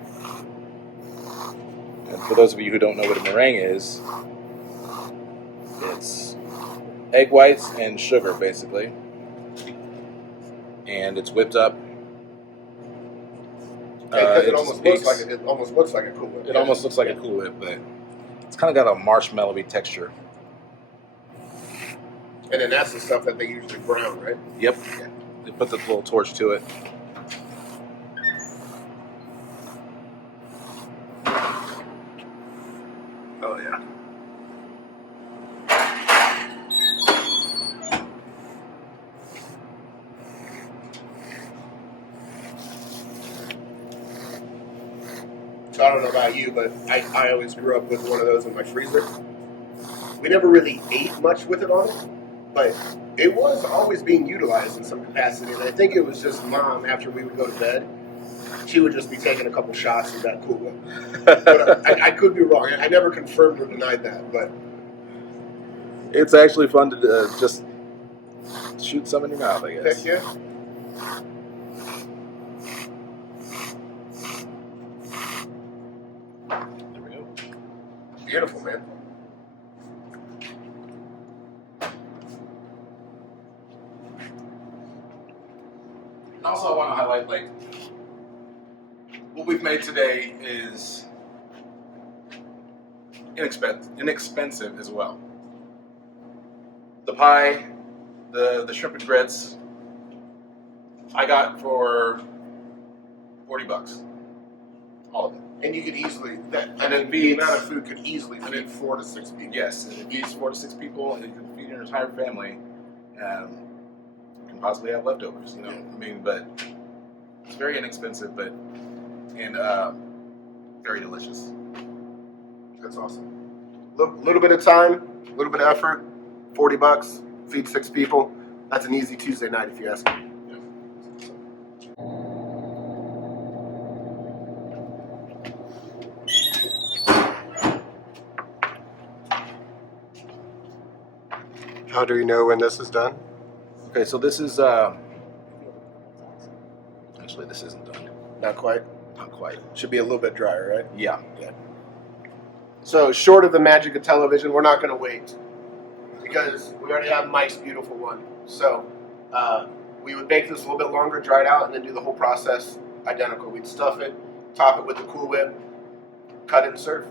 And for those of you who don't know what a meringue is, it's egg whites and sugar, basically. And it's whipped up. Because it into almost looks peaks. like it almost looks like a Cool Whip. It almost looks like a Cool Whip, but it's kind of got a marshmallowy texture. And then that's the stuff that they usually brown, right? Yep. They put the little torch to it. Oh yeah. So I don't know about you, but I always grew up with one of those in my freezer. We never really ate much with it on it, but it was always being utilized in some capacity. And I think it was just Mom, after we would go to bed, she would just be taking a couple shots of that Cool Whip. But I could be wrong. I never confirmed or denied that, but It's actually fun to just shoot some in your mouth, I guess. heck yeah. There we go. Beautiful, man. And also, I want to highlight, like, what we've made today is inexpensive as well. The pie, the shrimp and grits, I got for $40. All of it. And you could easily And it the feeds- amount of food could easily feed 4 to 6 people. Yes, and it feeds 4 to 6 people, and you can feed your entire family, and you can possibly have leftovers. You know, I mean, but it's very inexpensive, but and very delicious. That's awesome. Little bit of time, a little bit of effort, $40, feed 6 people. That's an easy Tuesday night if you ask me. How do we know when this is done? Okay, so this is actually this isn't done. Not quite. Not quite. Should be a little bit drier, right? Yeah. So short of the magic of television, we're not going to wait because we already have Mike's beautiful one. So we would bake this a little bit longer, dry it out, and then do the whole process identical. We'd stuff it, top it with the Cool Whip, cut it and serve.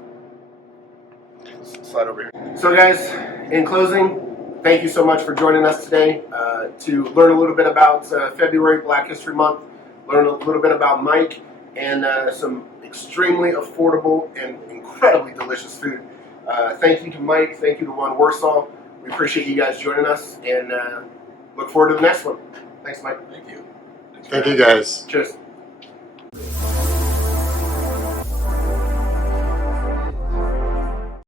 Slide over here. So guys, in closing, thank you so much for joining us today to learn a little bit about February Black History Month, learn a little bit about Mike, and some extremely affordable and incredibly delicious food. Thank you to Mike. Thank you to One Warsaw. We appreciate you guys joining us and look forward to the next one. Thanks, Mike. Thank you. Thank you, guys. Cheers.